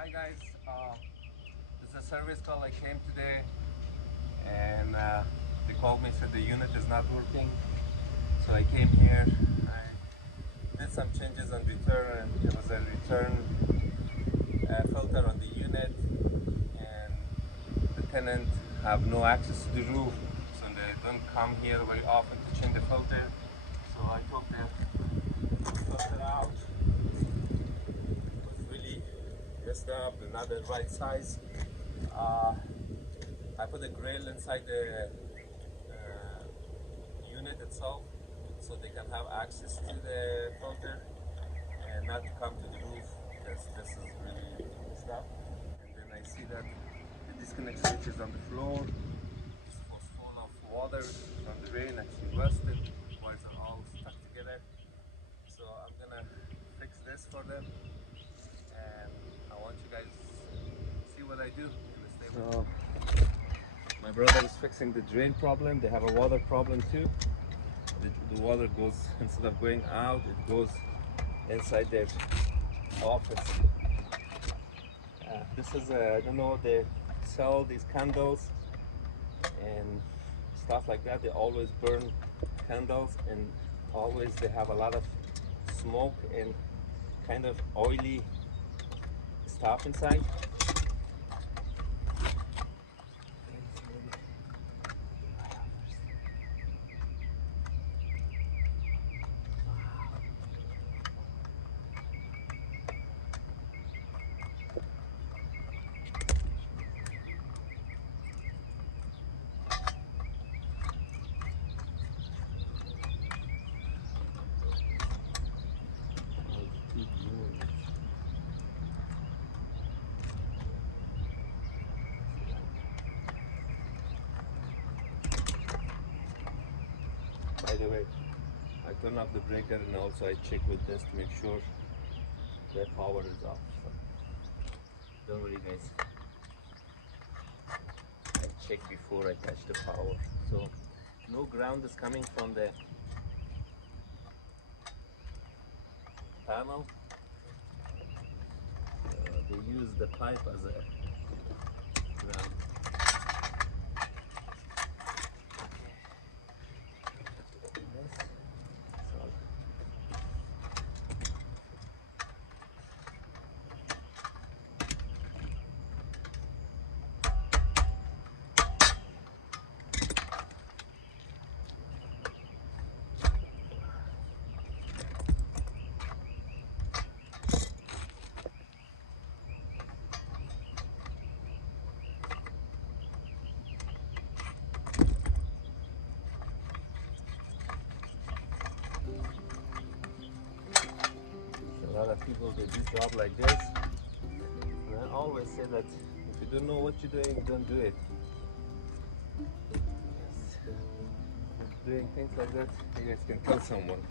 Hi guys, this is a service call. I came today and they called me, said the unit is not working. So I came here, I did some changes on return, and there was a return filter on the unit, and the tenant have no access to the roof, so they don't come here very often to change the filter. So I took the filter out. It was really messed up and not the right size. I put a grill inside the unit itself so they can have access to the filter and not to come to the roof because this is really messed up. And then I see that the disconnect switch is on the floor. This was full of water from the rain, actually rusted. Wires are all stuck together. So I'm gonna fix this for them, and I want you guys to see what I do in the stable. So my brother is fixing the drain problem. They have a water problem too. The water goes, instead of going out, it goes inside their office. This is I don't know, they sell these candles and stuff like that. They always burn candles, and always they have a lot of smoke and kind of oily stuff inside. By the way, I turn off the breaker, and also I check with this to make sure the power is off. So don't worry guys, I check before I touch the power. So no ground is coming from the panel. They use the pipe as a ground. A lot of people they do job like this, and I always say that if you don't know what you're doing, don't do it. Yes. Doing things like that, you guys can kill someone.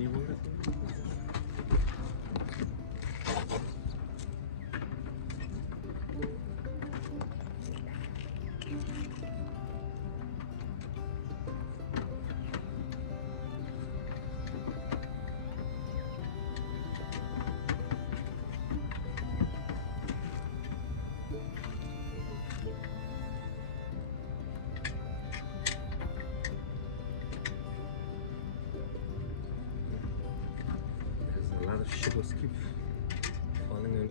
cable. There's a lot of shit was keep falling in.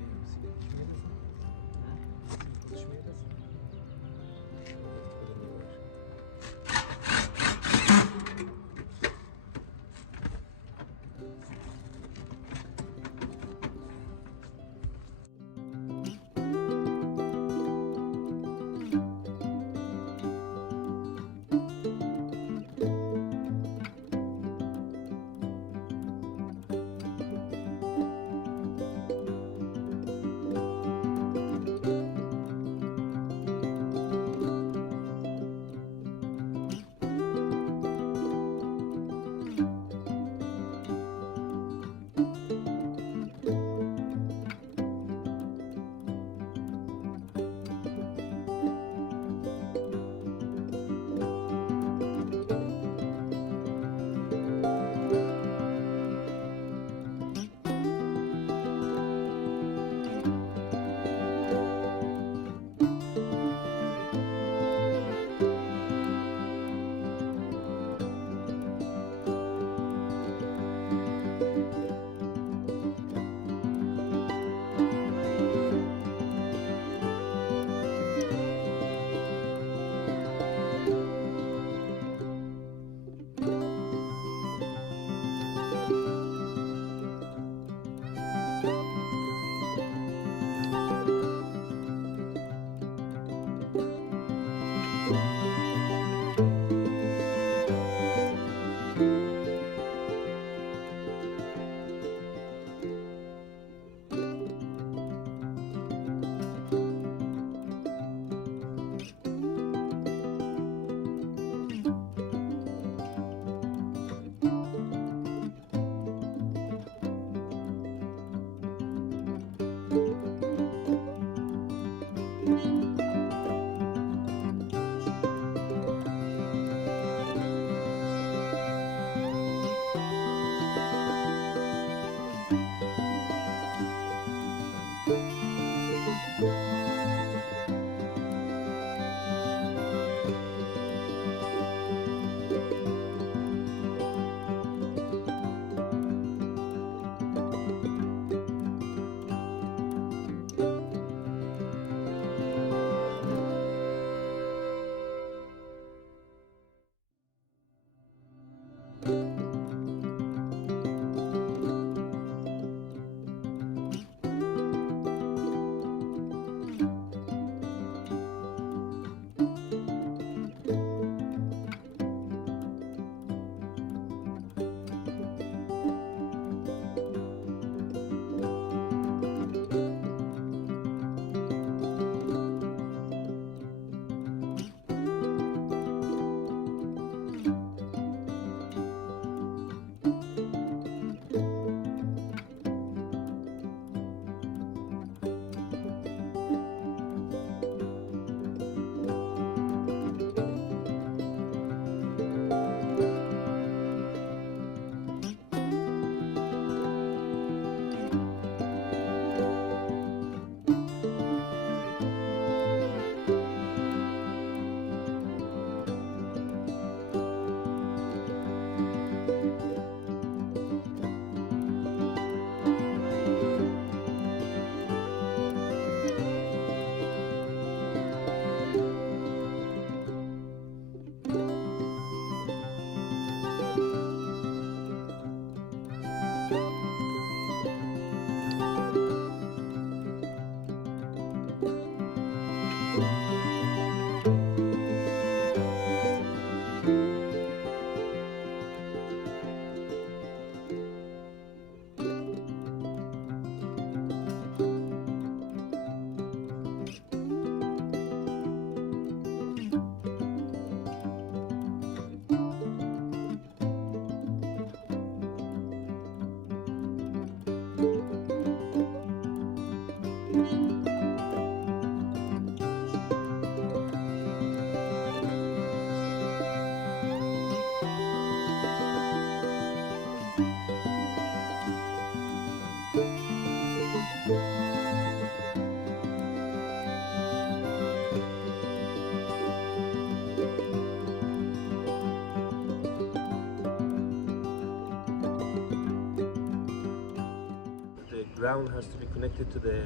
ground has to be connected to the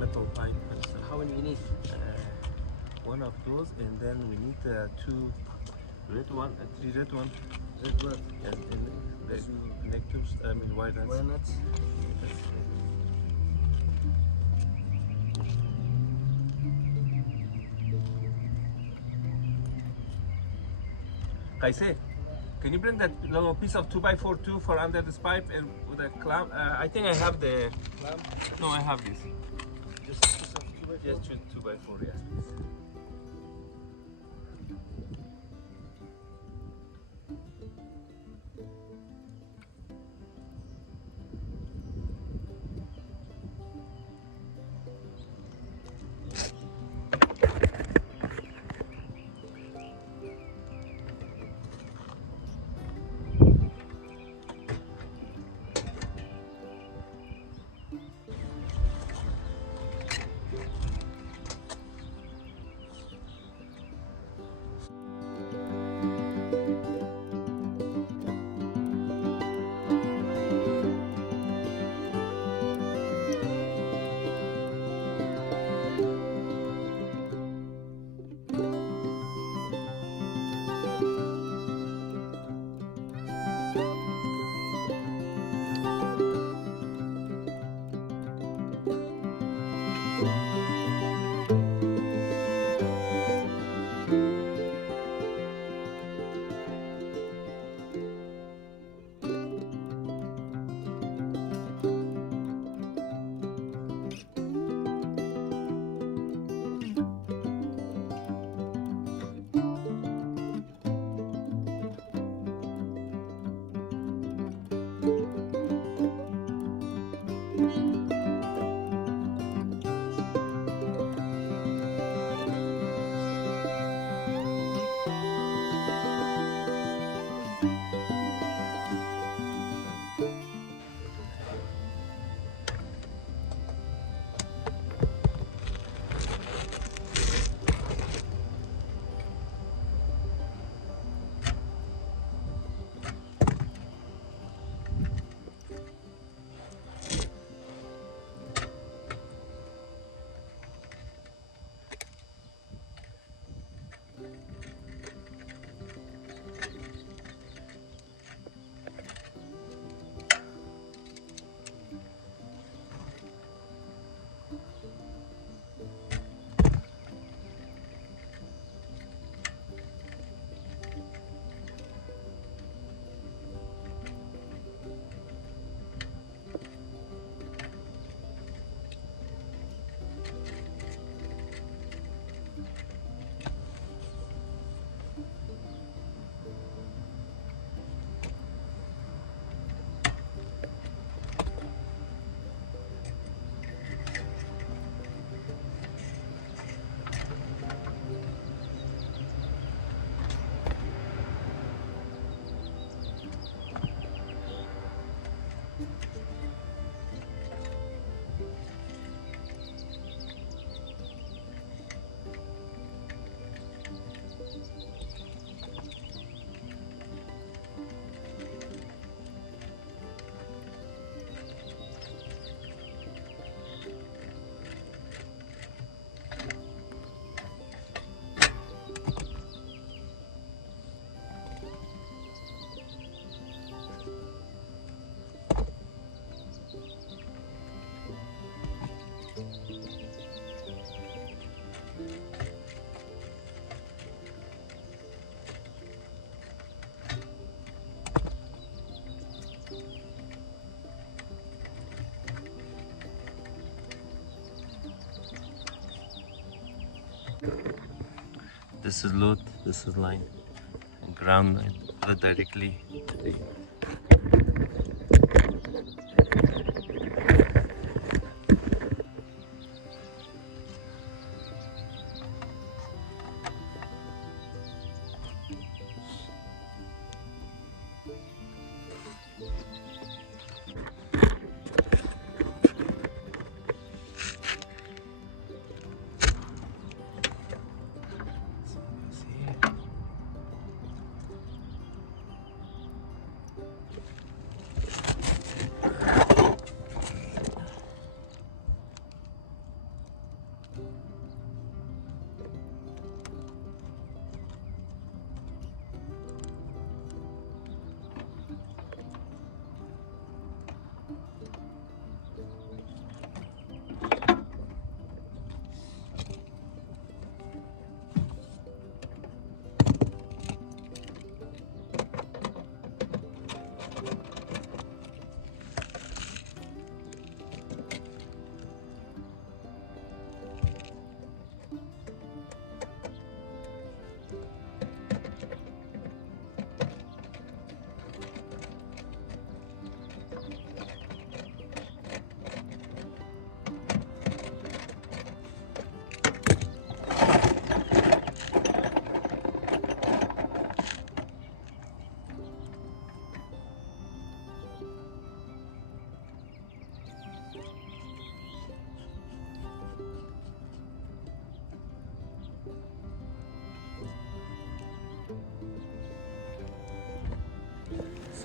metal pipe. And so, How many we need? one of those, and then we need two red one, three red one, Red what? and the connectors. I mean wire nuts. Why not? Kaise, can you bring that little piece of 2x4 too for under this pipe and with a clamp? I think I have the. Clamp? No, I have this. Just a piece of 2x4? Just 2x4, yes, please. This is load, this is line, and ground directly.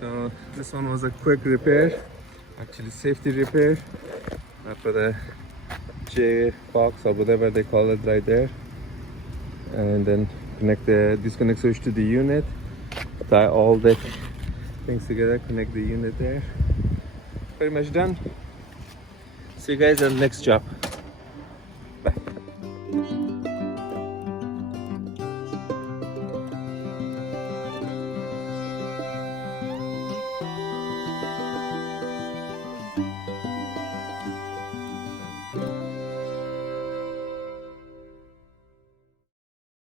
So this one was a quick repair, actually safety repair. I put a J box or whatever they call it right there, and then connect the disconnect switch to the unit, tie all the things together, connect the unit there. Pretty much done. See you guys on the next job.